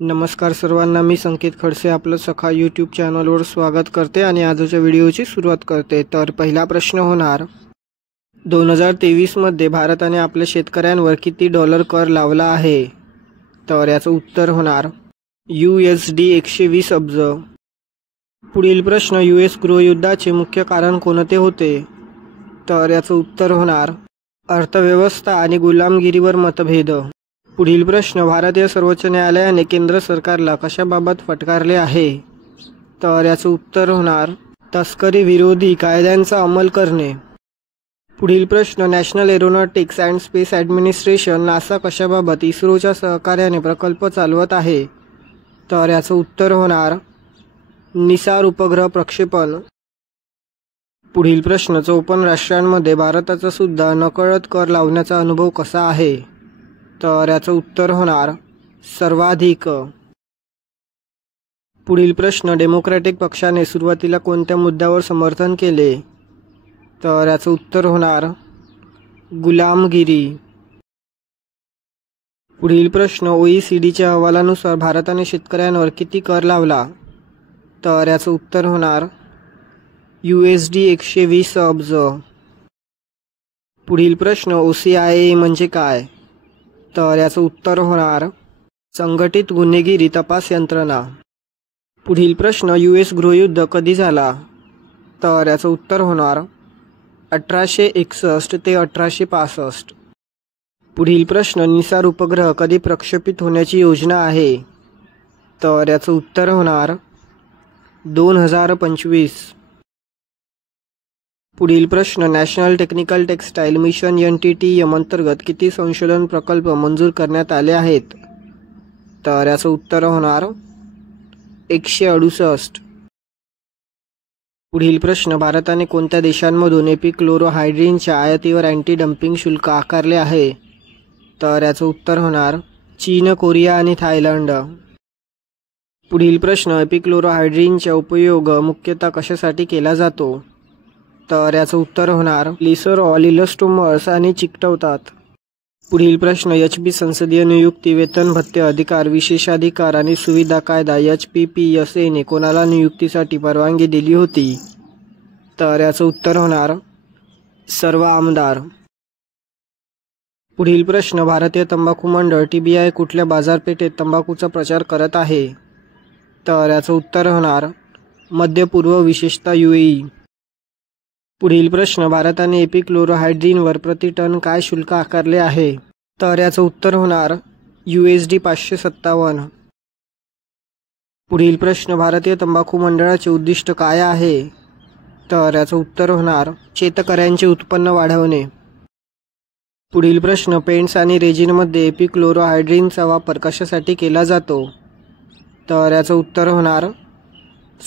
नमस्कार सर्वांना, मी संकेत खडसे आपलं सखा यूट्यूब चॅनलवर स्वागत करते आणि आजच्या व्हिडिओची सुरुवात करते। तर पहिला प्रश्न होणार, 2023 मध्ये भारताने आपल्या शेतकऱ्यांवर किती डॉलर कर लावला आहे? तर याचं उत्तर होणार USD 120 अब्ज। पुढील प्रश्न, US गृहयुद्धाचे मुख्य कारण कोणते होते? तर याचं उत्तर होणार अर्थव्यवस्था आणि गुलामगिरीवर मतभेद। पुढील प्रश्न, भारतीय सर्वोच्च न्यायालयाने केंद्र सरकारला कशाबाबत फटकारले आहे? तर याचं उत्तर होणार तस्करी विरोधी कायद्यांचा अंमल करणे। पुढील प्रश्न, national aeronautics and space administration NASA कशाबाबत इस्रोच्या सहकार्याने प्रकल्प चालवत आहे? तर याचं उत्तर होणार निसार उपग्रह प्रक्षेपण। पुढील प्रश्न, 54 राष्ट्रांमध्ये भारताचा सुद्धा नकळत कर लावण्याचा अनुभव कसा आहे? तर याचं उत्तर होणार सर्वाधिक। पुढील प्रश्न, डेमोक्रॅटिक पक्षाने सुरुवातीला कोणत्या मुद्द्यावर समर्थन केले? तर याचं उत्तर होणार गुलामगिरी। पुढील प्रश्न, OECDच्या अहवालानुसार भारताने शेतकऱ्यांवर किती कर लावला? तर याचं उत्तर होणार USD 120 अब्ज। पुढील प्रश्न, OCIA म्हणजे काय? तर याचं उत्तर होणार संघटित गुन्हेगिरी तपास यंत्रणा। पुढील प्रश्न, US गृहयुद्ध कधी झाला? तर याचं उत्तर होणार 1861 ते 1865। पुढील प्रश्न, निसार उपग्रह कधी प्रक्षेपित होण्याची योजना आहे? तर याचं उत्तर होणार 2025। पुढील प्रश्न, national technical textile mission NTTM अंतर्गत किती संशोधन प्रकल्प मंजूर करण्यात आले आहेत? तर याचं उत्तर होणार 168। पुढील प्रश्न, भारताने कोणत्या देशांमधून एपिक्लोरोहायड्रिनच्या आयातीवर अँटी डम्पिंग शुल्क आकारले आहे? तर याचं उत्तर होणार चीन, कोरिया आणि थायलंड। पुढील प्रश्न, एपिक्लोरोहायड्रिनचा उपयोग मुख्यतः कशासाठी केला जातो? तर याचं उत्तर होणार ग्लिसरॉल, इलॅस्टोमर्स आणि चिकटवतात। पुढील प्रश्न, HP संसदीय नियुक्ती, वेतन, भत्ते, अधिकार, विशेषाधिकार आणि सुविधा कायदा HPPSA ने कोणाला नियुक्तीसाठी परवानगी दिली होती? तर याचं उत्तर होणार सर्व आमदार। पुढील प्रश्न, भारतीय तंबाखू मंडळ TBI कुठल्या बाजारपेठेत तंबाखूचा प्रचार करत आहे? तर याचं उत्तर होणार मध्य पूर्व, विशेषतः UAE। पुढील प्रश्न, भारताने एपिक्लोरोहायड्रिनवर प्रति टन काय शुल्क आकारले आहे? तर याचं उत्तर होणार USD 557। पुढील प्रश्न, भारतीय तंबाखू मंडळाचे उद्दिष्ट काय आहे? तर याचं उत्तर होणार शेतकऱ्यांचे उत्पन्न वाढवणे। पुढील प्रश्न, पेंट्स आणि रेजिनमध्ये एपिक्लोरोहायड्रिनचा वापर कशासाठी केला जातो? तर याचं उत्तर होणार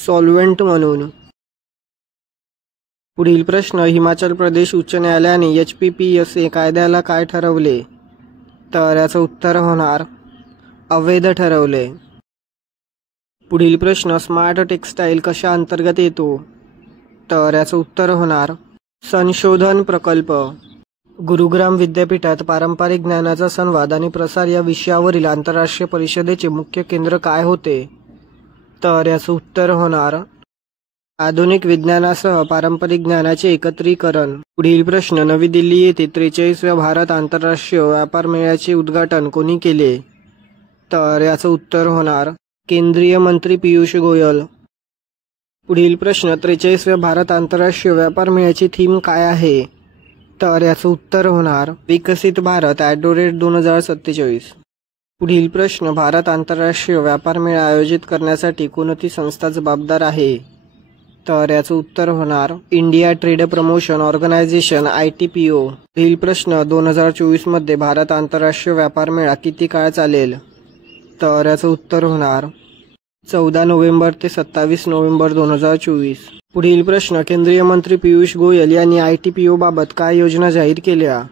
सॉल्व्हेंट म्हणून। पुढील प्रश्न, हिमाचल प्रदेश उच्च न्यायालयाने HPPSA कायद्याला काय ठरवले? तर याचं उत्तर होणार अवैध ठरवले। पुढील प्रश्न, स्मार्ट टेक्सटाईल कशा अंतर्गत येतो? तर याचं उत्तर होणार संशोधन प्रकल्प। गुरुग्राम विद्यापीठात पारंपरिक ज्ञानाचा संवाद आणि प्रसार या विषयावरील आंतरराष्ट्रीय परिषदेचे मुख्य केंद्र काय होते? तर याचं उत्तर होणार आधुनिक विज्ञानासह पारंपरिक ज्ञानाचे एकत्रीकरण। पुढील प्रश्न, नवी दिल्ली येथे 43व्या भारत आंतरराष्ट्रीय व्यापार मेळ्याचे उद्घाटन कोणी केले? तर याचं उत्तर होणार केंद्रीय मंत्री पीयूष गोयल। पुढील प्रश्न, 43व्या भारत आंतरराष्ट्रीय व्यापार मेळ्याची थीम काय आहे? तर याचं उत्तर होणार विकसित भारत @2047। पुढील प्रश्न, भारत आंतरराष्ट्रीय व्यापार मेळा आयोजित करण्यासाठी कोणती संस्था जबाबदार आहे? तर याचं उत्तर होणार India trade promotion organisation ITPO। पुढील प्रश्न, 2024 मध्ये भारत आंतरराष्ट्रीय व्यापार मेळा किती काळ चालेल? तर याचं उत्तर होणार 14 नोव्हेंबर ते 27 नोव्हेंबर 2024। पुढील प्रश्न, केंद्रीय मंत्री पीयूष गोयल यांनी ITPO बाबत काय योजना जाहीर केल्या?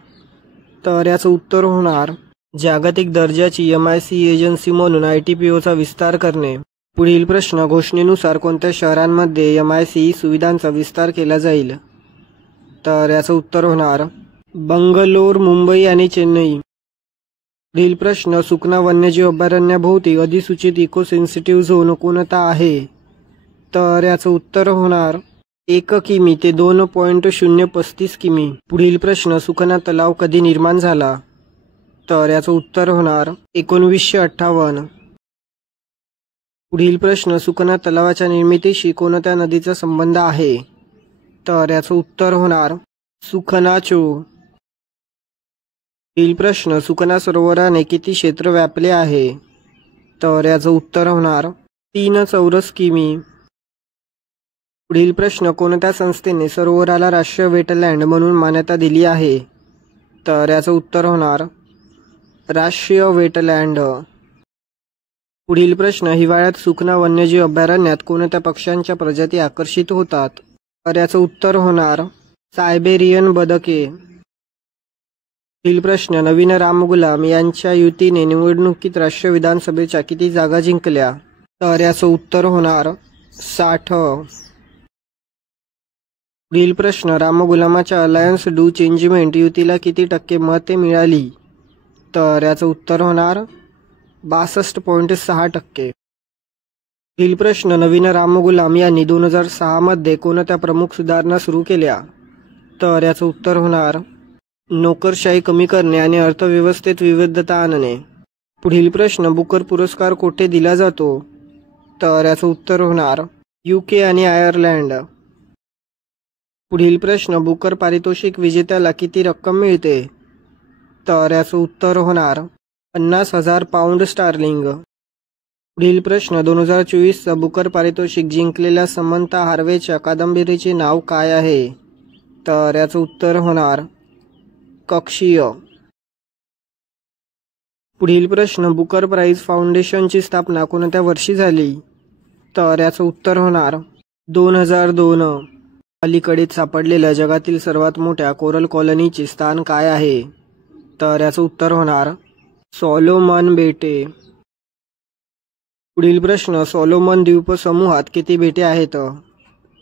तर याचं उत्तर होणार जागतिक दर्जाची MIC एजन्सी म्हणून ITPOचा विस्तार करणे। पुढील प्रश्न, घोषणेनुसार कोणत्या शहरांमध्ये MIC सुविधांचा विस्तार केला जाईल? तर याचं उत्तर होणार बंगलोर, मुंबई आणि चेन्नई। पुढील प्रश्न सुकना वन्यजीव अभयारण्याभोवती अधिसूचित इको सेन्सिटिव्ह झोन कोणता आहे? तर याचं उत्तर होणार 1 किमी ते 2.035 किमी. पुढील प्रश्न सुकना तलाव कधी निर्माण झाला? तर याचं उत्तर होणार 1958. पुढील प्रश्न सुकना तलावाच्या निर्मितीशी कोणत्या नदीचा संबंध आहे? तर याचं उत्तर होणार सुखनाचो. पुढील प्रश्न सुकना सरोवराने किती क्षेत्र व्यापले आहे? तर याचं उत्तर होणार 3 चौरस किमी. पुढील प्रश्न कोणत्या संस्थेने सरोवराला राष्ट्रीय वेटलँड म्हणून मान्यता दिली आहे? तर याचं उत्तर होणार राष्ट्रीय वेटलँड. पुढील प्रश्न हिवाळ्यात सुकना वन्यजीव अभयारण्यात कोणत्या पक्ष्यांच्या प्रजाती आकर्षित होतात? तर याचं उत्तर होणार सायबेरियन बदके. पुढील प्रश्न नवीन रामगुलाम यांच्या युतीने निवडणुकीत राष्ट्रीय विधानसभेच्या किती जागा जिंकल्या? तर याचं उत्तर होणार 60. पुढील प्रश्न रामगुलामाच्या अलायन्स डू चेंजमेंट युतीला किती टक्के मते मिळाली? तर याचं उत्तर होणार 62.6%. पुढील प्रश्न नवीन रामगुलाम यांनी 2006 मध्ये कोणत्या प्रमुख सुधारणा सुरू केल्या? तर याचं उत्तर होणार नोकरशाही कमी करणे आणि अर्थव्यवस्थेत विविधता आणणे. पुढील प्रश्न बुकर पुरस्कार कोठे दिला जातो? तर याचं उत्तर होणार UK आणि आयर्लंड. पुढील प्रश्न बुकर पारितोषिक विजेत्याला किती रक्कम मिळते? तर याचं उत्तर होणार 50,000 पाऊंड स्टार्लिंग. पुढील प्रश्न 2024चा बुकर पारितोषिक जिंकलेल्या समंता हार्वेच्या कादंबरीचे नाव काय आहे? तर याचं उत्तर होणार कक्षीय. पुढील प्रश्न बुकर प्राइज फाउंडेशनची स्थापना कोणत्या वर्षी झाली? तर याचं उत्तर होणार 2002. अलीकडेच सापडलेल्या जगातील सर्वात मोठ्या कोरल कॉलनीचे स्थान काय आहे? तर याचं उत्तर होणार सॉलोमन बेटे. पुढील प्रश्न सॉलोमन द्वीपसमूहात किती बेटे आहेत?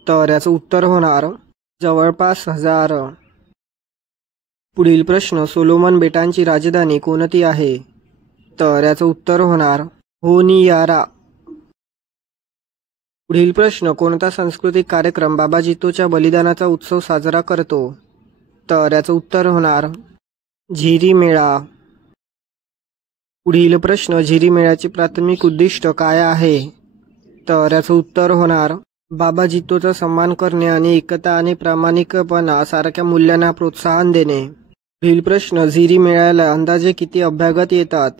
तर याचं उत्तर होणार जवळपास 1000. पुढील प्रश्न सोलोमन बेटांची राजधानी कोणती आहे? तर याचं उत्तर होणार होनियारा. पुढील प्रश्न कोणता सांस्कृतिक कार्यक्रम बाबा जित्तोच्या बलिदानाचा उत्सव साजरा करतो? तर याचं उत्तर होणार झिरी मेळा. पुढील प्रश्न झिरी मेळ्याचे प्राथमिक उद्दिष्ट काय आहे? तर याचं उत्तर होणार बाबा जित्तोचा सन्मान करणे आणि एकता आणि प्रामाणिकपणा सारख्या मूल्यांना प्रोत्साहन देणे. पुढील प्रश्न झिरी मेळ्याला अंदाजे किती अभ्यागत येतात?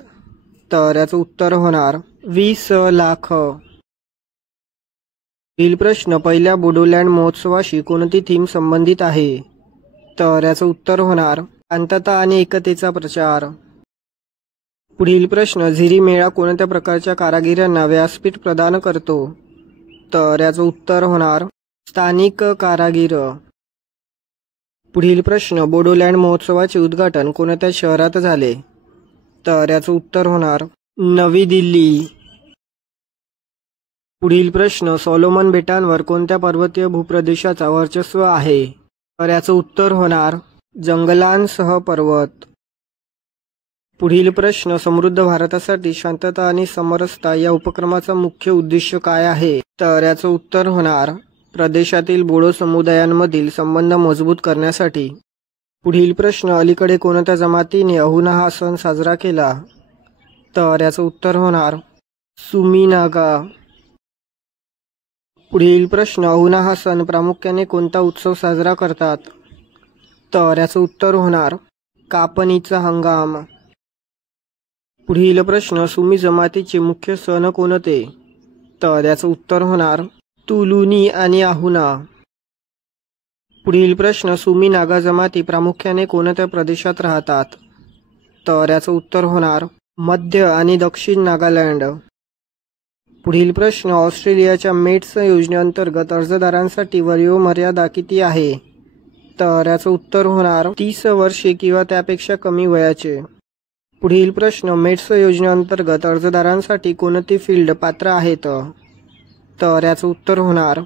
तर याचं उत्तर होणार 20 लाख. पुढील प्रश्न पहिल्या बोडोलँड महोत्सवाशी कोणती थीम संबंधित आहे? तर याचं उत्तर होणार शांतता आणि एकतेचा प्रचार. पुढील प्रश्न झिरी मेळा कोणत्या प्रकारच्या कारागिरांना व्यासपीठ प्रदान करतो? तर याचं उत्तर होणार स्थानिक कारागीर. पुढील प्रश्न बोडोलँड महोत्सवाचे उद्घाटन कोणत्या शहरात झाले? तर याचं उत्तर होणार नवी दिल्ली. पुढील प्रश्न सॉलोमन बेटांवर कोणत्या पर्वतीय भूप्रदेशाचा वर्चस्व आहे? तर याचं उत्तर होणार जंगलांसह पर्वत. पुढील प्रश्न समृद्ध भारतासाठी शांतता आणि समरसता या उपक्रमाचा मुख्य उद्दिष्ट काय आहे? तर याचं उत्तर होणार प्रदेशातील बोडो समुदायांमधील संबंध मजबूत करण्यासाठी. पुढील प्रश्न अलीकडे कोणत्या जमातीने अहुना हा सण साजरा केला? तर याचं उत्तर होणार सुमी नागा. पुढील प्रश्न अहुना हा सण प्रामुख्याने कोणता उत्सव साजरा करतात? तर याचं उत्तर होणार कापणीचा हंगाम. पुढील प्रश्न सुमी जमातीचे मुख्य सण कोणते? तर याचं उत्तर होणार तुलुनी आणि आहुना. पुढील प्रश्न सुमी नागा जमाती प्रामुख्याने कोणत्या प्रदेशात राहतात? तर याचं उत्तर होणार मध्य आणि दक्षिण नागालँड. पुढील प्रश्न ऑस्ट्रेलियाच्या मेट्स योजनेअंतर्गत अर्जदारांसाठी वयोमर्यादा किती आहे? तर याचं उत्तर होणार 30 वर्षे किंवा त्यापेक्षा कमी वयाचे. पुढील प्रश्न मेट्स योजनेअंतर्गत अर्जदारांसाठी कोणती फील्ड पात्र आहेत? तर याचं उत्तर होणार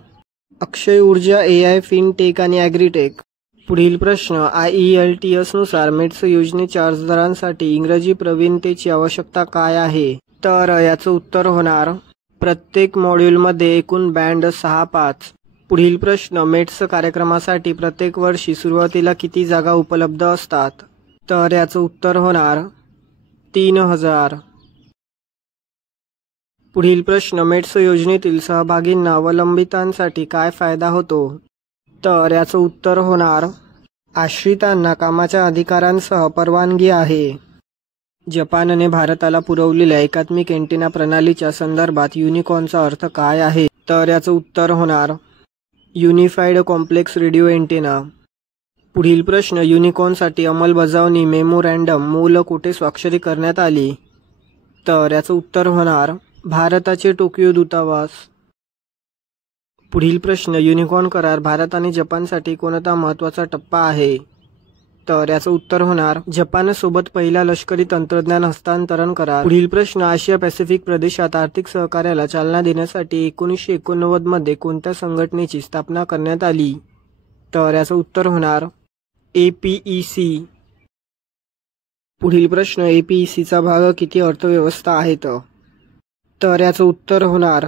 अक्षय ऊर्जा, AI, फिनटेक आणि ॲग्रीटेक. पुढील प्रश्न IELTS नुसार मेट्स योजनेच्या अर्जदारांसाठी इंग्रजी प्रवीणतेची आवश्यकता काय आहे? तर याचं उत्तर होणार प्रत्येक मॉड्यूलमध्ये एकूण बँड 6-5. पुढील प्रश्न मेट्स कार्यक्रमासाठी प्रत्येक वर्षी सुरुवातीला किती जागा उपलब्ध असतात? तर याचं उत्तर होणार 3000. पुढील प्रश्न मेट्स योजनेतील सहभागींना अवलंबितांसाठी काय फायदा होतो? तर याचं उत्तर होणार आश्रितांना कामाच्या अधिकारांसह परवानगी आहे. जपानने भारताला पुरवलेल्या एकात्मिक अँटेना प्रणालीच्या संदर्भात युनिकॉर्नचा अर्थ काय आहे? तर याचं उत्तर होणार युनिफाईड कॉम्प्लेक्स रेडिओ अँटेना. पुढील प्रश्न युनिकॉर्नसाठी अंमलबजावणी मेमोरँडम मूल कुठे स्वाक्षरी करण्यात आली? तर याचं उत्तर होणार भारताचे टोकियो दूतावास. पुढील प्रश्न युनिकॉर्न करार भारत आणि जपानसाठी कोणता महत्त्वाचा टप्पा आहे? तर याचं उत्तर होणार जपानसोबत पहिला लष्करी तंत्रज्ञान हस्तांतरण करार. पुढील प्रश्न आशिया पॅसिफिक प्रदेशात आर्थिक सहकार्याला चालना देण्यासाठी 1989 मध्ये कोणत्या संघटनेची स्थापना करण्यात आली? तर याचं उत्तर होणार APEC. पुढील प्रश्न APECचा भाग किती अर्थव्यवस्था आहेत? तर याचं उत्तर होणार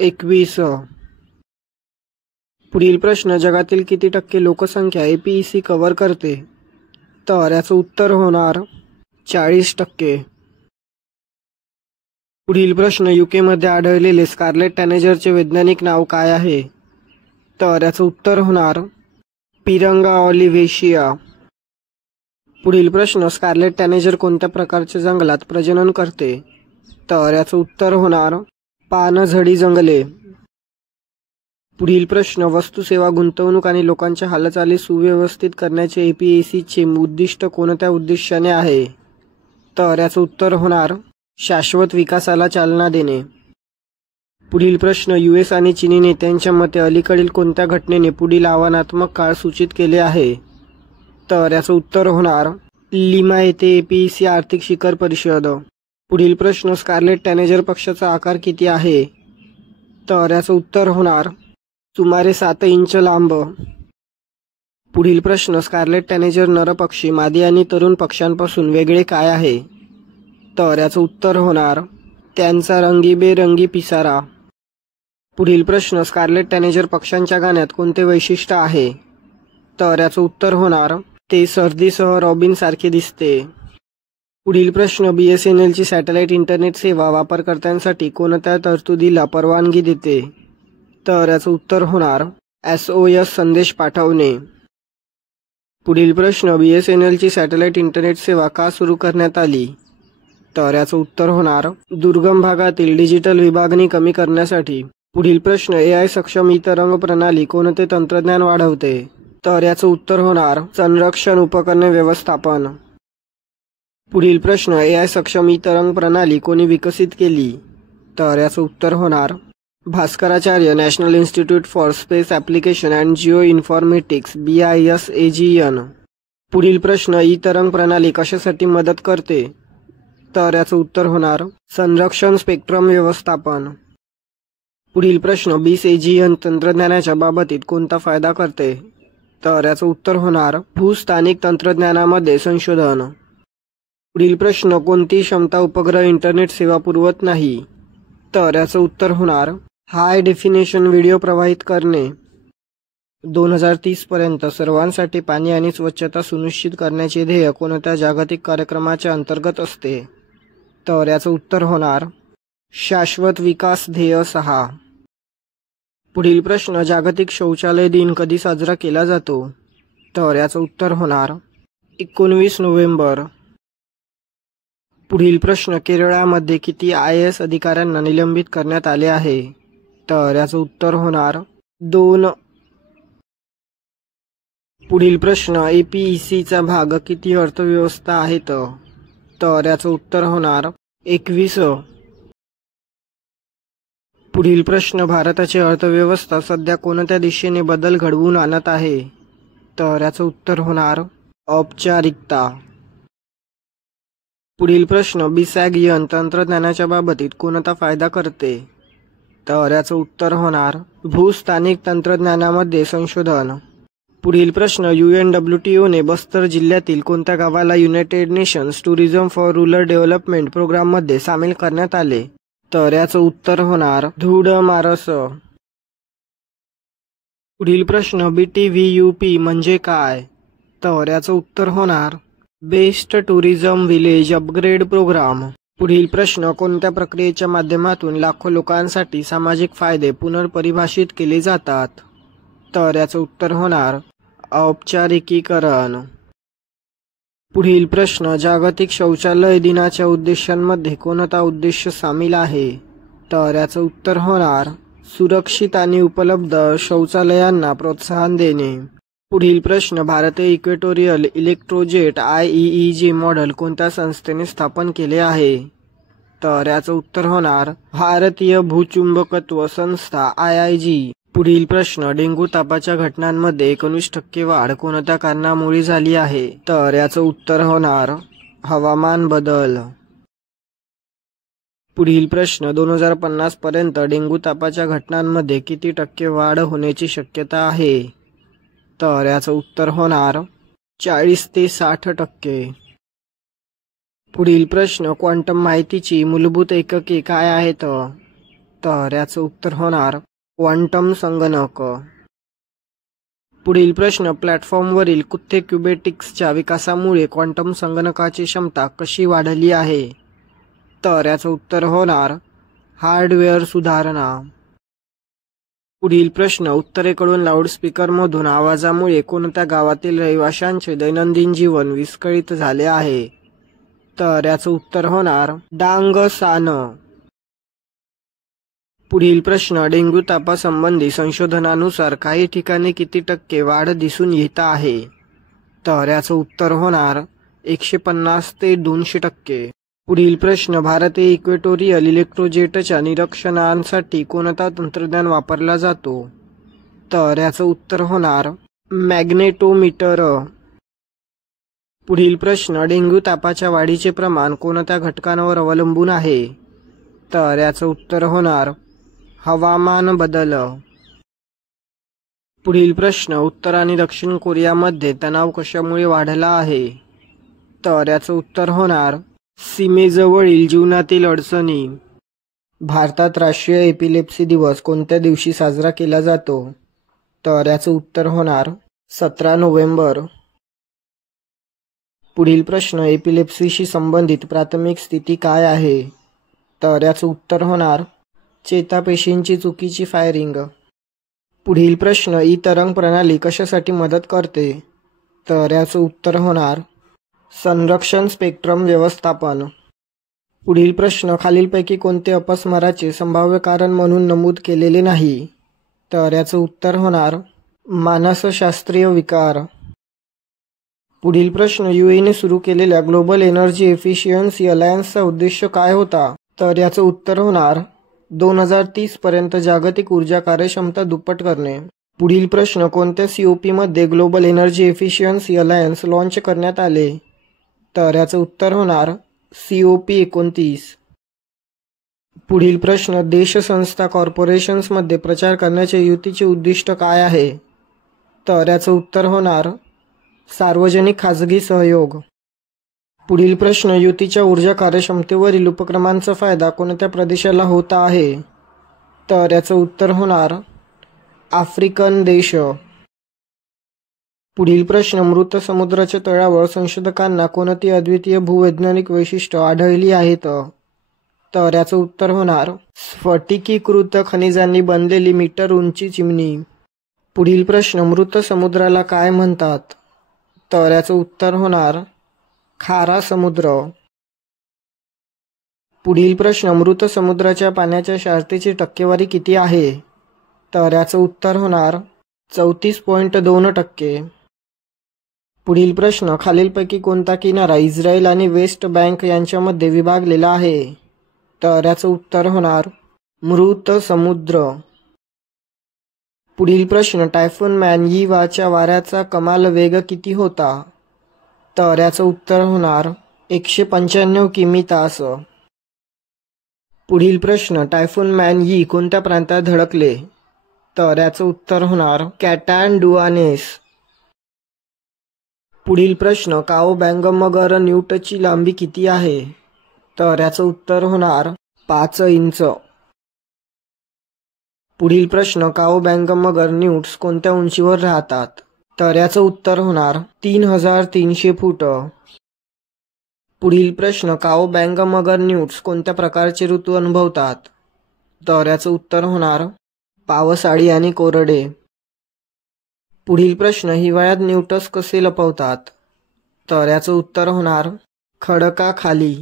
21. पुढील प्रश्न जगातील किती टक्के लोकसंख्या APEC कव्हर करते? तर याचं उत्तर होणार 40%. पुढील प्रश्न UK मध्ये आढळलेले स्कारलेट टॅनेजरचे वैज्ञानिक नाव काय आहे? तर याचं उत्तर होणार पिरंगा ऑलिव्हेशिया. पुढील प्रश्न स्कारलेट टॅनेजर कोणत्या प्रकारच्या जंगलात प्रजनन करते? तर याचं उत्तर होणार पानझडी जंगले. पुढील प्रश्न वस्तू सेवा गुंतवणूक आणि लोकांच्या हालचाली सुव्यवस्थित करण्याचे APECचे उद्दिष्ट कोणत्या उद्देशाने आहे? तर याचं उत्तर होणार शाश्वत विकासाला चालना देणे. पुढील प्रश्न US आणि चीनी नेत्यांच्या मते अलीकडील कोणत्या घटनेने पुढील आव्हानात्मक काळ सूचित केले आहे? तर याचं उत्तर होणार लिमा येथे APEC आर्थिक शिखर परिषद. पुढील प्रश्न स्कारलेट टॅनेजर पक्षाचा आकार किती आहे? तर याचं उत्तर होणार सुमारे 7 इंच लांब. पुढील प्रश्न स्कारलेट टॅनेजर नर पक्षी मादी आणि तरुण पक्ष्यांपासून वेगळे काय आहे? तर याचं उत्तर होणार त्यांचा रंगीबेरंगी पिसारा. पुढील प्रश्न स्कारलेट टॅनेजर पक्ष्यांच्या गाण्यात कोणते वैशिष्ट्य आहे? तर याचं उत्तर होणार ते सर्दीसह रॉबिन सारखे दिसते. पुढील प्रश्न BSNLची सॅटेलाइट इंटरनेट सेवा वापरकर्त्यांसाठी कोणत्या तरतुदीला परवानगी देते? तर याचं उत्तर होणार SOS संदेश पाठवणे. पुढील प्रश्न BSNLची सॅटेलाइट इंटरनेट सेवा का सुरू करण्यात आली? तर याचं उत्तर होणार दुर्गम भागातील डिजिटल विभागणी कमी करण्यासाठी. पुढील प्रश्न AI सक्षम तरंग प्रणाली कोणते तंत्रज्ञान वाढवते? तर याचं उत्तर होणार संरक्षण उपकरणे व्यवस्थापन. पुढील प्रश्न AI सक्षम तरंग प्रणाली कोणी विकसित केली? तर याचं उत्तर होणार Bhaskaracharya national institute for space application and Jio informatics BISAGN. पुढील प्रश्न तरंग प्रणाली कशासाठी मदत करते? तर याचं उत्तर होणार संरक्षण स्पेक्ट्रम व्यवस्थापन. पुढील प्रश्न BISAGN तंत्रज्ञानाच्या बाबतीत कोणता फायदा करते? तर याचं उत्तर होणार भूस्थानिक तंत्रज्ञानामध्ये संशोधन. पुढील प्रश्न कोणती क्षमता उपग्रह इंटरनेट सेवा पुरवत नाही? तर याचं उत्तर होणार हाय डेफिनेशन व्हिडिओ प्रवाहित करणे. 2030 पर्यंत सर्वांसाठी पाणी आणि स्वच्छता सुनिश्चित करण्याचे ध्येय कोणत्या जागतिक कार्यक्रमाच्या अंतर्गत असते? तर याचं उत्तर होणार शाश्वत विकास ध्येय 6. पुढील प्रश्न जागतिक शौचालय दिन कधी साजरा केला जातो? तर याचं उत्तर होणार 19 नोव्हेंबर. पुढील प्रश्न केरळमध्ये किती IAS अधिकाऱ्यांना निलंबित करण्यात आले आहे? तर याचं उत्तर होणार 2. पुढील प्रश्न APECचा भाग किती अर्थव्यवस्था आहेत? तर याचं उत्तर होणार 21. पुढील प्रश्न भारताची अर्थव्यवस्था सध्या कोणत्या दिशेने बदल घडवून आणत आहे? तर याचं उत्तर होणार औपचारिकता. पुढील प्रश्न BISAGN तंत्रज्ञानाच्या बाबतीत कोणता फायदा करते? तर याचं उत्तर होणार भूस्थानिक तंत्रज्ञानामध्ये संशोधन. पुढील प्रश्न UNWTOने बस्तर जिल्ह्यातील कोणत्या गावाला United nations tourism for rural development प्रोग्राममध्ये सामील करण्यात आले? तर याचं उत्तर होणार धुडमारस. पुढील प्रश्न BTVUP म्हणजे काय? तर याचं उत्तर होणार best tourism village upgrade programme. पुढील प्रश्न कोणत्या प्रक्रियेच्या माध्यमातून लाखो लोकांसाठी सामाजिक फायदे पुनर्परिभाषित केले जातात? तर याचं उत्तर होणार औपचारिकीकरण. पुढील प्रश्न जागतिक शौचालय दिनाच्या उद्देशांमध्ये कोणता उद्देश सामील आहे? तर याचं उत्तर होणार सुरक्षित आणि उपलब्ध शौचालयांना प्रोत्साहन देणे. पुढील प्रश्न भारतीय इक्वेटोरियल इलेक्ट्रोजेट IEEJ मॉडेल कोणत्या संस्थेने स्थापन केले आहे? तर याचं उत्तर होणार भारतीय भूचुंबकत्व संस्था IIG. पुढील प्रश्न डेंग्यू तापाच्या घटनांमध्ये 19% वाढ कोणत्या कारणामुळे झाली आहे? तर याचं उत्तर होणार हवामान बदल. पुढील प्रश्न 2050 पर्यंत डेंग्यू तापाच्या घटनांमध्ये किती टक्के वाढ होण्याची शक्यता आहे? तर याचं उत्तर होणार 40 ते 60%. पुढील प्रश्न क्वांटम माहितीची मूलभूत एकके काय आहेत? तर याचं उत्तर होणार क्वांटम संगणक. पुढील प्रश्न प्लॅटफॉर्मवरील कुत्ते क्युबेटिक्सच्या विकासामुळे क्वांटम संगणकाची क्षमता कशी वाढली आहे? तर याचं उत्तर होणार हार्डवेअर सुधारणा. पुढील प्रश्न उत्तरेकडून लाऊडस्पीकरमधून आवाजामुळे कोणत्या गावातील रहिवाशांचे दैनंदिन जीवन विस्कळीत झाले आहे? तर याचं उत्तर होणार डांगसान. पुढील प्रश्न डेंग्यू तापासंबंधी संशोधनानुसार काही ठिकाणी किती टक्के वाढ दिसून येत आहे? तर याचं उत्तर होणार 150 ते 200%. पुढील प्रश्न भारतीय इक्वेटोरियल इलेक्ट्रोजेटच्या निरीक्षणांसाठी कोणता तंत्रज्ञान वापरला जातो? तर याचं उत्तर होणार मॅग्नेटोमीटर. पुढील प्रश्न डेंग्यू तापाच्या वाढीचे प्रमाण कोणत्या घटकांवर अवलंबून आहे? तर याचं उत्तर होणार हवामान बदल. पुढील प्रश्न उत्तर आणि दक्षिण कोरियामध्ये तणाव कशामुळे वाढला आहे? तर याचं उत्तर होणार सीमेजवळील जीवनातील अडचणी. भारतात राष्ट्रीय एपिलेप्सी दिवस कोणत्या दिवशी साजरा केला जातो? तर याचं उत्तर होणार 17 नोव्हेंबर. पुढील प्रश्न एपिलेप्सीशी संबंधित प्राथमिक स्थिती काय आहे? तर याचं उत्तर होणार चेतापेशींची चुकीची फायरिंग. पुढील प्रश्न ई तरंग प्रणाली कशासाठी मदत करते? तर याचं उत्तर होणार संरक्षण स्पेक्ट्रम व्यवस्थापन. पुढील प्रश्न खालीलपैकी कोणते अपस्माराचे संभाव्य कारण म्हणून नमूद केलेले नाही? तर याचं उत्तर होणार मानसशास्त्रीय विकार. पुढील प्रश्न UAEने सुरू केलेल्या ग्लोबल एनर्जी एफिशियन्सी अलायन्सचा उद्देश काय होता? तर याचं उत्तर होणार 2030 पर्यंत जागतिक ऊर्जा कार्यक्षमता दुप्पट करणे. पुढील प्रश्न कोणत्या COP मध्ये global energy efficiency alliance launch करण्यात आले? तर याचं उत्तर होणार COP29. पुढील प्रश्न देश संस्था कॉर्पोरेशन्समध्ये प्रचार करण्याचे युतीचे उद्दिष्ट काय आहे? तर याचं उत्तर होणार सार्वजनिक खाजगी सहयोग. पुढील प्रश्न युतीच्या ऊर्जा कार्यक्षमतेवरील उपक्रमांचा फायदा कोणत्या प्रदेशाला होत आहे? तर याचं उत्तर होणार आफ्रिकन देश. पुढील प्रश्न मृत समुद्राच्या तळावर संशोधकांना कोणती अद्वितीय भूवैज्ञानिक वैशिष्ट्ये आढळली आहेत? तर याचं उत्तर होणार स्फटिकीकृत खनिजांनी बनलेली मीटर उंची चिमणी. पुढील प्रश्न मृत समुद्राला काय म्हणतात? तर याचं उत्तर होणार खारा समुद्र. पुढील प्रश्न मृत समुद्राच्या पाण्याच्या क्षारतेची टक्केवारी किती आहे? तर याचं उत्तर होणार 34.2%. पुढील प्रश्न खालीलपैकी कोणता किनारा इस्रायल आणि वेस्ट बँक यांच्यामध्ये विभागलेला आहे? तर याचं उत्तर होणार मृत समुद्र. पुढील प्रश्न टायफून मॅनयीवाच्या वाऱ्याचा कमाल वेग किती होता? तर याचं उत्तर होणार 195 किमी तास. पुढील प्रश्न टायफून मॅनयी कोणत्या प्रांतात धडकले? तर याचं उत्तर होणार कॅटांडुआनेस. पुढील प्रश्न, काओ बँग मगर न्यूटची लांबी किती आहे? तर याचं उत्तर होणार 5 इंच. पुढील प्रश्न, काओ बँग मगर न्यूट्स कोणत्या उंचीवर राहतात? तर याचं उत्तर होणार 3300 फूट. पुढील प्रश्न, काओ बँग मगर न्यूट्स कोणत्या प्रकारचे ऋतू अनुभवतात? तर याचं उत्तर होणार पावसाळी आणि कोरडे. पुढील प्रश्न, हिवाळ्यात न्यूट्स कसे लपवतात? तर याचं उत्तर होणार खडकाखाली.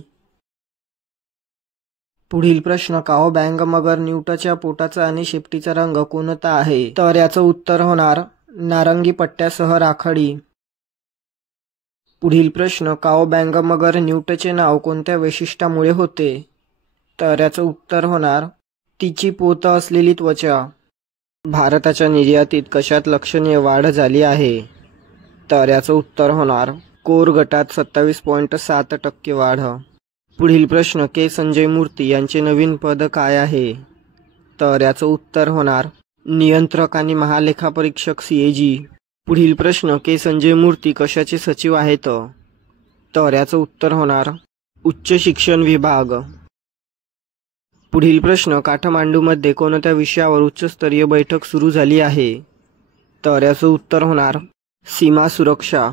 पुढील प्रश्न, काओ बँग मगर न्यूटच्या पोटाचा आणि शेपटीचा रंग कोणता आहे? तर याचं उत्तर होणार नारंगी पट्ट्यासह राखाडी. पुढील प्रश्न, काओ बँग मगर न्यूटचे नाव कोणत्या वैशिष्ट्यामुळे होते? तर याचं उत्तर होणार तिची पोत असलेली त्वचा. भारताच्या निर्यातीत कशात लक्षणीय वाढ झाली आहे? तर याचं उत्तर होणार कोर गटात 27.7% वाढ. पुढील प्रश्न, के. संजय मूर्ती यांचे नवीन पद काय आहे? तर याचं उत्तर होणार नियंत्रक आणि महालेखापरीक्षक CAG. पुढील प्रश्न, के. संजय मूर्ती कशाचे सचिव आहेत? तर याचं उत्तर होणार उच्च शिक्षण विभाग. पुढील प्रश्न, काठमांडूमध्ये कोणत्या विषयावर उच्चस्तरीय बैठक सुरू झाली आहे? तर याचं उत्तर होणार सीमा सुरक्षा.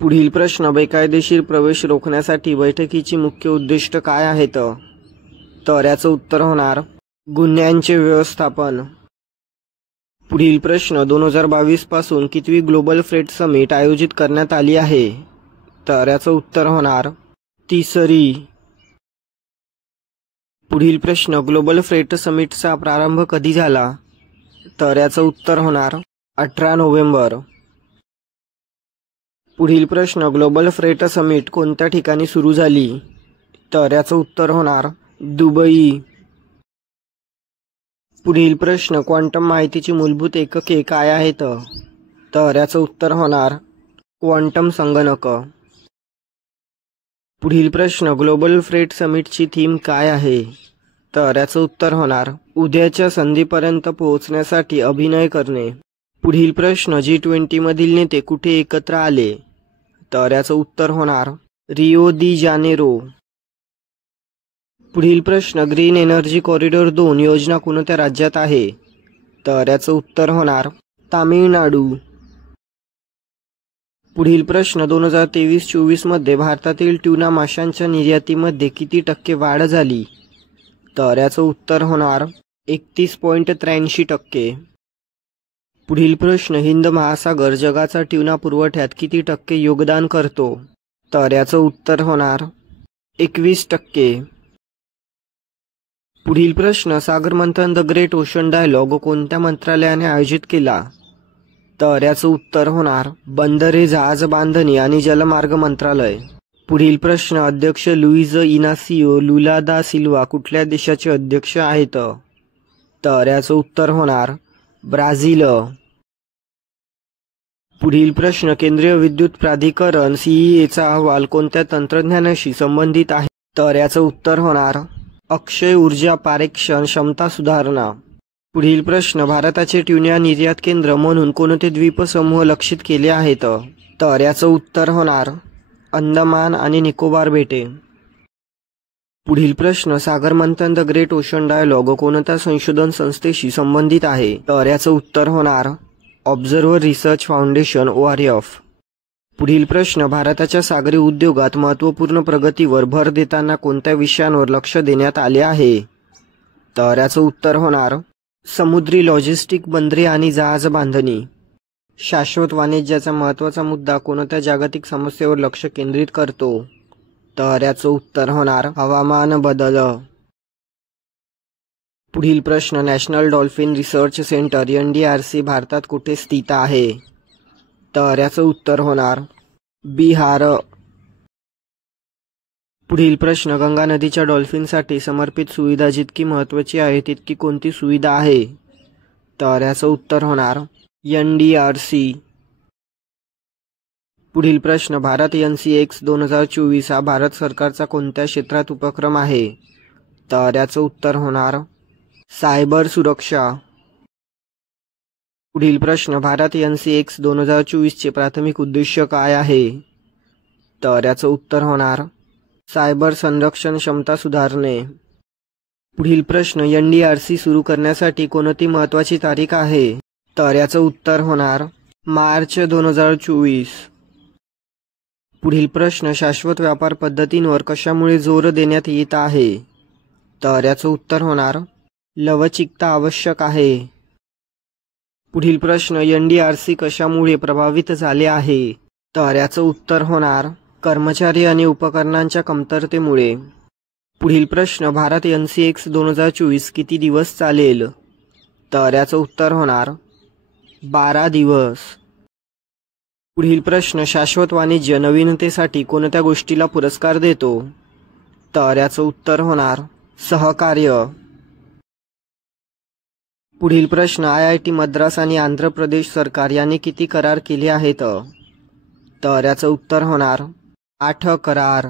पुढील प्रश्न, बेकायदेशीर प्रवेश रोखण्यासाठी बैठकीची मुख्य उद्दिष्ट काय आहेत? तर याचं उत्तर होणार गुन्ह्यांचे व्यवस्थापन. पुढील प्रश्न, 2022 पासून कितवी ग्लोबल फ्रेट समिट आयोजित करण्यात आली आहे? तर याचं उत्तर होणार 3री. पुढील प्रश्न, ग्लोबल फ्रेट समिटचा प्रारंभ कधी झाला? तर याचं उत्तर होणार 18 नोव्हेंबर. पुढील प्रश्न, ग्लोबल फ्रेट समिट कोणत्या ठिकाणी सुरू झाली? तर याचं उत्तर होणार दुबई. पुढील प्रश्न, क्वांटम माहितीची मूलभूत एकके काय आहेत? तर याचं उत्तर होणार क्वांटम संगणक. पुढील प्रश्न, ग्लोबल फ्रेट समिटची थीम काय आहे? तर याचं उत्तर होणार उद्याच्या संधीपर्यंत पोहोचण्यासाठी अभिनय करणे. पुढील प्रश्न, G20 मधील नेते कुठे एकत्र आले? तर याचं उत्तर होणार रिओ दी जानेरो. पुढील प्रश्न, ग्रीन एनर्जी कॉरिडॉर 2 योजना कोणत्या राज्यात आहे? तर याचं उत्तर होणार तामिळनाडू. पुढील प्रश्न, 2023-24 मध्ये भारतातील ट्यूना माशांच्या निर्यातीमध्ये किती टक्के वाढ झाली? तर याचं उत्तर होणार 31.83%. पुढील प्रश्न, हिंद महासागर जगाचा ट्यूना पुरवठ्यात किती टक्के योगदान करतो? तर याचं उत्तर होणार 21%. पुढील प्रश्न, सागर मंथन द ग्रेट ओशन डायलॉग कोणत्या मंत्रालयाने आयोजित केला? तर याचं उत्तर होणार बंदरे, जहाज बांधणी आणि जलमार्ग मंत्रालय. पुढील प्रश्न, अध्यक्ष लुईज इनासियो लुला दा सिल्वा कुठल्या देशाचे अध्यक्ष आहेत? तर याचं उत्तर होणार ब्राझील. पुढील प्रश्न, केंद्रीय विद्युत प्राधिकरण CEAचा अहवाल कोणत्या तंत्रज्ञानाशी संबंधित आहे? तर याचं उत्तर होणार अक्षय ऊर्जा पारेक्षण क्षमता सुधारणा. पुढील प्रश्न, भारताचे ट्यूना निर्यात केंद्र म्हणून कोणते द्वीपसमूह लक्षित केले आहेत? तर याचं उत्तर होणार अंदमान आणि निकोबार बेटे. पुढील प्रश्न, सागर मंथन द ग्रेट ओशन डायलॉग कोणत्या संशोधन संस्थेशी संबंधित आहे? तर याचं उत्तर होणार ऑब्झर्व्हर रिसर्च फाउंडेशन ORF. पुढील प्रश्न, भारताच्या सागरी उद्योगात महत्त्वपूर्ण प्रगतीवर भर देताना कोणत्या विषयांवर लक्ष देण्यात आले आहे? तर याचं उत्तर होणार समुद्री लॉजिस्टिक, बंदरे आणि जहाज बांधणी. शाश्वत वाणिज्याचा महत्त्वाचा मुद्दा कोणत्या जागतिक समस्येवर लक्ष केंद्रित करतो? तर याचं उत्तर होणार हवामान बदल. पुढील प्रश्न, national dolphin research centre NDRC भारतात कुठे स्थित आहे? तर याचं उत्तर होणार बिहार. पुढील प्रश्न, गंगा नदीच्या डॉल्फिनसाठी समर्पित सुविधा जितकी महत्त्वाची आहे तितकी कोणती सुविधा आहे? तर याचं उत्तर होणार NDRC. पुढील प्रश्न, भारत NCX 2024 हा भारत सरकारचा कोणत्या क्षेत्रात उपक्रम आहे? तर याचं उत्तर होणार सायबर सुरक्षा. पुढील प्रश्न, भारत NCX 2024 चे प्राथमिक उद्दिष्ट काय आहे? तर याचं उत्तर होणार सायबर संरक्षण क्षमता सुधारणे. पुढील प्रश्न, NDRC सुरू करण्यासाठी कोणती महत्त्वाची तारीख आहे? तर याचं उत्तर होणार मार्च 2024. पुढील प्रश्न, शाश्वत व्यापार पद्धतींवर कशामुळे जोर देण्यात येत आहे? तर याचं उत्तर होणार लवचिकता आवश्यक आहे. पुढील प्रश्न, NDRC कशामुळे प्रभावित झाले आहे? तर याचं उत्तर होणार कर्मचारी आणि उपकरणांच्या कमतरतेमुळे. पुढील प्रश्न, भारत NCX 2024 किती दिवस चालेल? तर याचं उत्तर होणार 12 दिवस. पुढील प्रश्न, शाश्वत वाणिज्य नवीनतेसाठी कोणत्या गोष्टीला पुरस्कार देतो? तर याचं उत्तर होणार सहकार्य. पुढील प्रश्न, IIT मद्रास आणि आंध्र प्रदेश सरकार यांनी किती करार केले आहेत? तर याचं उत्तर होणार 8 करार.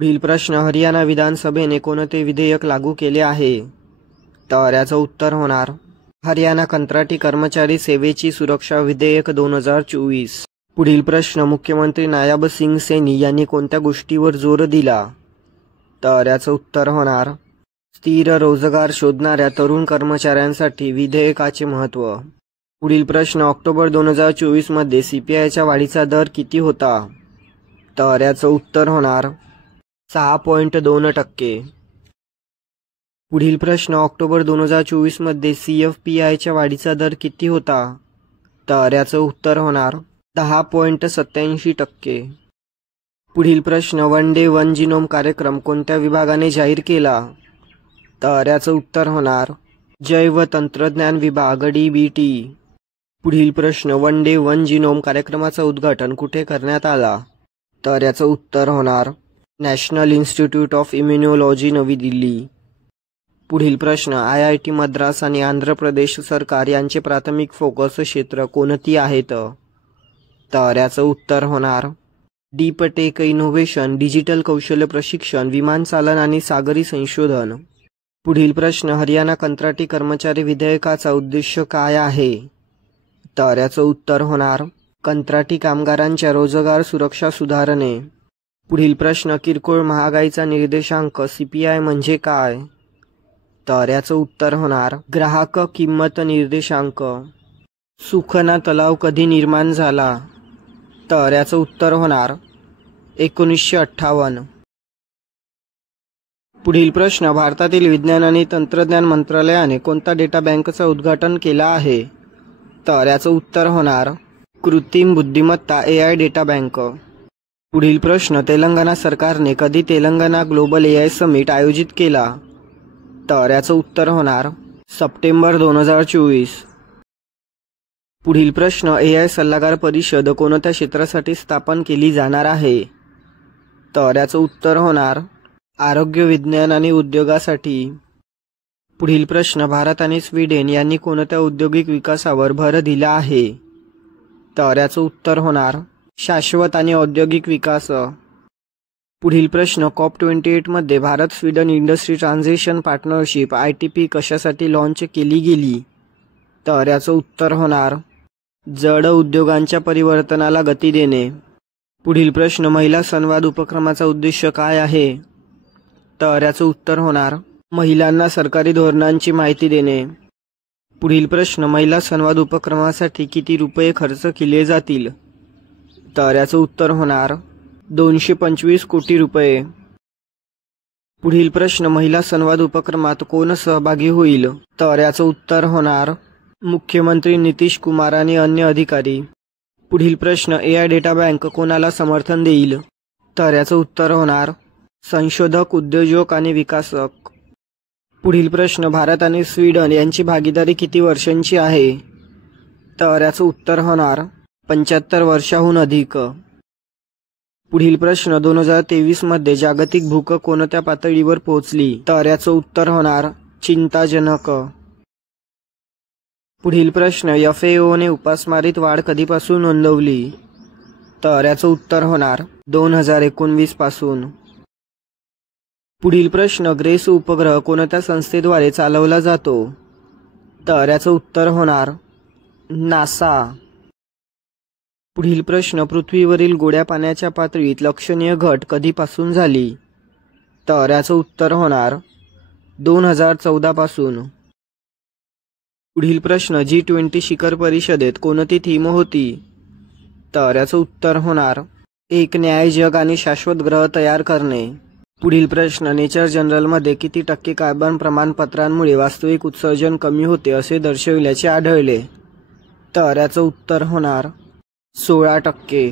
पुढील प्रश्न, हरियाणा विधानसभेने कोणते विधेयक लागू केले आहे? तर याचं उत्तर होणार हरियाणा कंत्राटी कर्मचारी सेवेची सुरक्षा विधेयक 2024. पुढील प्रश्न, मुख्यमंत्री नायब सिंग सैनी यांनी कोणत्या गोष्टीवर जोर दिला? तर याचं उत्तर होणार स्थिर रोजगार शोधणाऱ्या तरुण कर्मचाऱ्यांसाठी विधेयकाचे महत्त्व. पुढील प्रश्न, ऑक्टोबर 2024 मध्ये CPIच्या वाढीचा दर किती होता? तर याचं उत्तर होणार 6.2%. पुढील प्रश्न, ऑक्टोबर 2024 मध्ये CFPIच्या वाढीचा दर किती होता? तर याचं उत्तर होणार 10.87%. पुढील प्रश्न, वन डे वन जिनोम कार्यक्रम कोणत्या विभागाने जाहीर केला? तर याचं उत्तर होणार जैव तंत्रज्ञान विभाग DBT. पुढील प्रश्न, वन डे वन जिनोम कार्यक्रमाचं उद्घाटन कुठे करण्यात आला? तर याचं उत्तर होणार नॅशनल इन्स्टिट्यूट ऑफ इम्युनॉलॉजी, नवी दिल्ली. पुढील प्रश्न, IIT मद्रास आणि आंध्र प्रदेश सरकार यांचे प्राथमिक फोकस क्षेत्र कोणती आहेत? तर याचं उत्तर होणार डीप टेक इनोव्हेशन, डिजिटल कौशल्य प्रशिक्षण, विमान चालन आणि सागरी संशोधन. पुढील प्रश्न, हरियाणा कंत्राटी कर्मचारी विधेयकाचा उद्देश काय आहे? तर याचं उत्तर होणार कंत्राटी कामगारांच्या रोजगार सुरक्षा सुधारणे. पुढील प्रश्न, किरकोळ महागाईचा निर्देशांक CPI म्हणजे काय? तर याचं उत्तर होणार ग्राहक किंमत निर्देशांक. सुखना तलाव कधी निर्माण झाला? तर याचं उत्तर होणार 1958. पुढील प्रश्न, भारतातील विज्ञान आणि तंत्रज्ञान मंत्रालयाने कोणत्या डेटा बँकचं उद्घाटन केलं आहे? तर याचं उत्तर होणार कृत्रिम बुद्धिमत्ता AI डेटा बँक. पुढील प्रश्न, तेलंगणा सरकारने कधी तेलंगणा ग्लोबल AI समिट आयोजित केला? तर याचं उत्तर होणार सप्टेंबर 2024. पुढील प्रश्न, AI सल्लागार परिषद कोणत्या क्षेत्रासाठी स्थापन केली जाणार आहे? तर याचं उत्तर होणार आरोग्य विज्ञान आणि उद्योगासाठी. पुढील प्रश्न, भारत आणि स्वीडन यांनी कोणत्या औद्योगिक विकासावर भर दिला आहे? तर याचं उत्तर होणार शाश्वत आणि औद्योगिक विकास. पुढील प्रश्न, COP28 मध्ये Bharat Sweden industry transition partnership ITP कशासाठी लॉन्च केली गेली? तर याचं उत्तर होणार जड उद्योगांच्या परिवर्तनाला गती देणे. पुढील प्रश्न, महिला संवाद उपक्रमाचा उद्देश काय आहे? तर याचं उत्तर होणार महिलांना सरकारी धोरणांची माहिती देणे. पुढील प्रश्न, महिला संवाद उपक्रमासाठी किती रुपये खर्च केले जातील? तर याचं उत्तर होणार 225 कोटी रुपये. पुढील प्रश्न, महिला संवाद उपक्रमात कोण सहभागी होईल? तर याचं उत्तर होणार मुख्यमंत्री नितीश कुमार आणि अन्य अधिकारी. पुढील प्रश्न, AI डेटा बँक कोणाला समर्थन देईल? तर याचं उत्तर होणार संशोधक, उद्योजक आणि विकासक. पुढील प्रश्न, भारत आणि स्वीडन यांची भागीदारी किती वर्षांची आहे? तर याचं उत्तर होणार 75 वर्षाहून अधिक. पुढील प्रश्न, 2023 मध्ये जागतिक भूक कोणत्या पातळीवर पोहोचली? तर याचं उत्तर होणार चिंताजनक. पुढील प्रश्न, FAOने उपासमारीत वाढ कधीपासून नोंदवली? तर याचं उत्तर होणार 2019 पासून. पुढील प्रश्न, ग्रेस उपग्रह कोणत्या संस्थेद्वारे चालवला जातो? तर याचं उत्तर होणार नासा. पुढील प्रश्न, पृथ्वीवरील गोड्या पाण्याच्या पातळीत लक्षणीय घट कधीपासून झाली? तर याचं उत्तर होणार 2014 पासून. पुढील प्रश्न, G20 शिखर परिषदेत कोणती थीम होती? तर याचं उत्तर होणार एक न्याय, जग आणि शाश्वत ग्रह तयार करणे. पुढील प्रश्न, नेचर जर्नलमध्ये किती टक्के कार्बन प्रमाणपत्रांमुळे वास्तविक उत्सर्जन कमी होते असे दर्शविल्याचे आढळले? तर याचं उत्तर होणार 16%.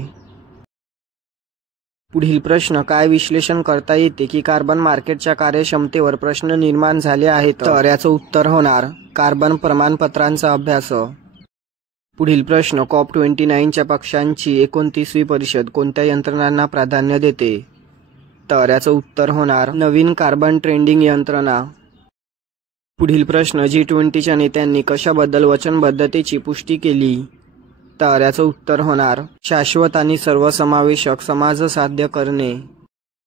पुढील प्रश्न, काय विश्लेषण करता येते की कार्बन मार्केटच्या कार्यक्षमतेवर प्रश्न निर्माण झाले आहेत? तर याचं उत्तर होणार कार्बन प्रमाणपत्रांचा अभ्यास. पुढील प्रश्न, COP29च्या पक्षांची 29वी परिषद कोणत्या यंत्रणांना प्राधान्य देते? तर याचं उत्तर होणार नवीन कार्बन ट्रेडिंग यंत्रणा. पुढील प्रश्न, G20च्या नेत्यांनी कशाबद्दल वचनबद्धतेची पुष्टी केली? तर याचं उत्तर होणार शाश्वत आणि सर्वसमावेशक समाज साध्य करणे.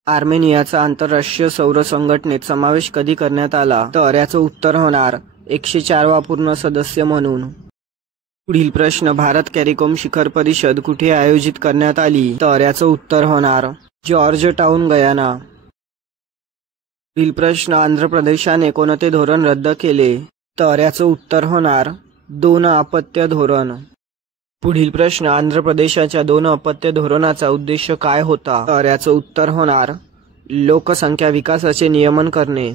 आर्मेनियाचा आंतरराष्ट्रीय सौर संघटनेत समावेश कधी करण्यात आला? तर याचं उत्तर होणार 104वा पूर्ण सदस्य म्हणून. पुढील प्रश्न, भारत कॅरिकोम शिखर परिषद कुठे आयोजित करण्यात आली? तर याचं उत्तर होणार जॉर्ज टाउन, गयाना. पुढील प्रश्न, आंध्र प्रदेशाने कोणते धोरण रद्द केले? तर याचं उत्तर होणार 2 अपत्य धोरण. पुढील प्रश्न, आंध्र प्रदेशाच्या 2 अपत्य धोरणाचा उद्देश काय होता? तर याचं उत्तर होणार लोकसंख्या विकासाचे नियमन करणे.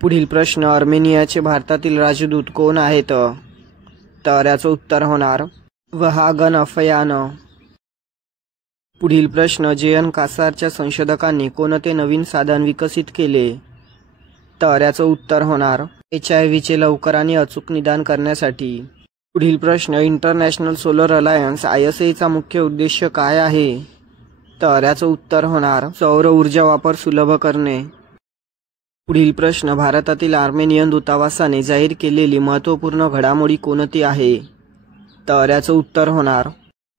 पुढील प्रश्न, अर्मेनियाचे भारतातील राजदूत कोण आहेत? तर याचं उत्तर होणार वहागन अफयान. पुढील प्रश्न, JN कासारच्या संशोधकांनी कोणते नवीन साधन विकसित केले? तर याचं उत्तर होणार HIV लवकर आणि अचूक निदान करण्यासाठी. पुढील प्रश्न, इंटरनॅशनल सोलर अलायन्स ISA चा मुख्य उद्देश काय आहे? तर याचं उत्तर होणार सौर ऊर्जा वापर सुलभ करणे. पुढील प्रश्न, भारतातील आर्मेनियन दूतावासाने जाहीर केलेली महत्त्वपूर्ण घडामोडी कोणती आहे? तर याचं उत्तर होणार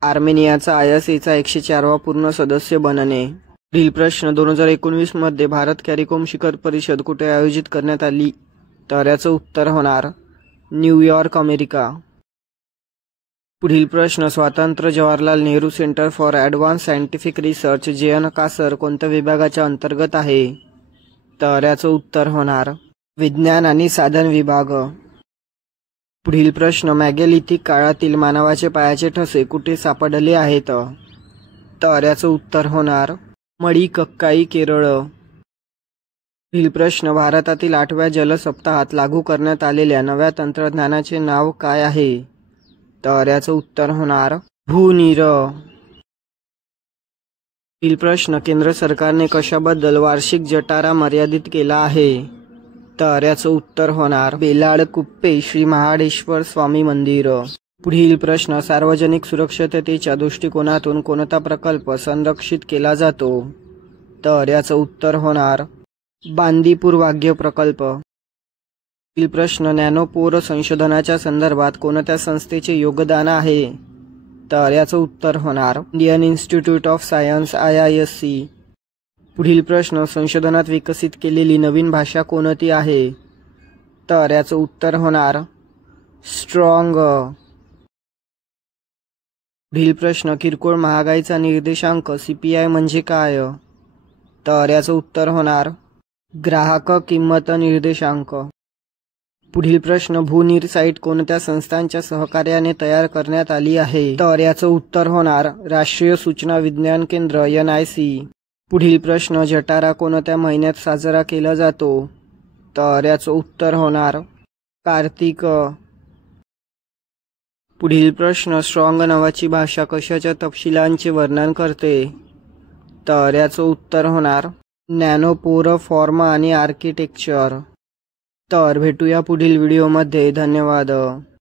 आर्मेनियाचा ISA चा 104वा पूर्ण सदस्य बनणे. पुढील प्रश्न, 2019 मध्ये भारत कॅरिकोम शिखर परिषद कुठे आयोजित करण्यात आली? तर याचं उत्तर होणार न्यूयॉर्क, अमेरिका. पुढील प्रश्न, स्वातंत्र्य Jawaharlal Nehru centre for advance scientific research JN Kasar कोणत्या विभागाच्या अंतर्गत आहे? तर याचं उत्तर होणार विज्ञान आणि साधन विभाग. पुढील प्रश्न, मॅगॅलिथिक काळातील मानवाचे पायाचे ठसे कुठे सापडले आहेत? तर याचं उत्तर होणार मडिकक्काई, केरळ. पुढील प्रश्न, भारतातील 8व्या जल सप्ताहात लागू करण्यात आलेल्या नव्या तंत्रज्ञानाचे नाव काय आहे? तर याचं उत्तर होणार भूनीर. पुढील प्रश्न, केंद्र सरकारने कशाबद्दल वार्षिक जटारा मर्यादित केला आहे? तर याचं उत्तर होणार बेलाड कुप्पे श्री महाडेश्वर स्वामी मंदिर. पुढील प्रश्न, सार्वजनिक सुरक्षिततेच्या दृष्टिकोनातून कोणता प्रकल्प संरक्षित केला जातो? तर याचं उत्तर होणार बांदीपूर वाघ्य प्रकल्प. पुढील प्रश्न, नॅनोपोर संशोधनाच्या संदर्भात कोणत्या संस्थेचे योगदान आहे? तर याचं उत्तर होणार Indian institute of science IISc. पुढील प्रश्न, संशोधनात विकसित केलेली नवीन भाषा कोणती आहे? तर याचं उत्तर होणार स्ट्रॉंग. पुढील प्रश्न, किरकोळ महागाईचा निर्देशांक CPI म्हणजे काय? तर याचं उत्तर होणार ग्राहक किंमत निर्देशांक. पुढील प्रश्न, भूनीर साइट कोणत्या संस्थांच्या सहकार्याने तयार करण्यात आली आहे? तर याचं उत्तर होणार राष्ट्रीय सूचना विज्ञान केंद्र NIC. पुढील प्रश्न, जटारा कोणत्या महिन्यात साजरा केला जातो? तर याचं उत्तर होणार कार्तिक. पुढील प्रश्न, स्ट्रॉंग नावाची भाषा कशाच्या तपशिलांचे वर्णन करते? तर याचं उत्तर होणार नॅनोपोर फॉर्म आणि आर्किटेक्चर. तर भेटूया पुढील व्हिडिओमध्ये. धन्यवाद.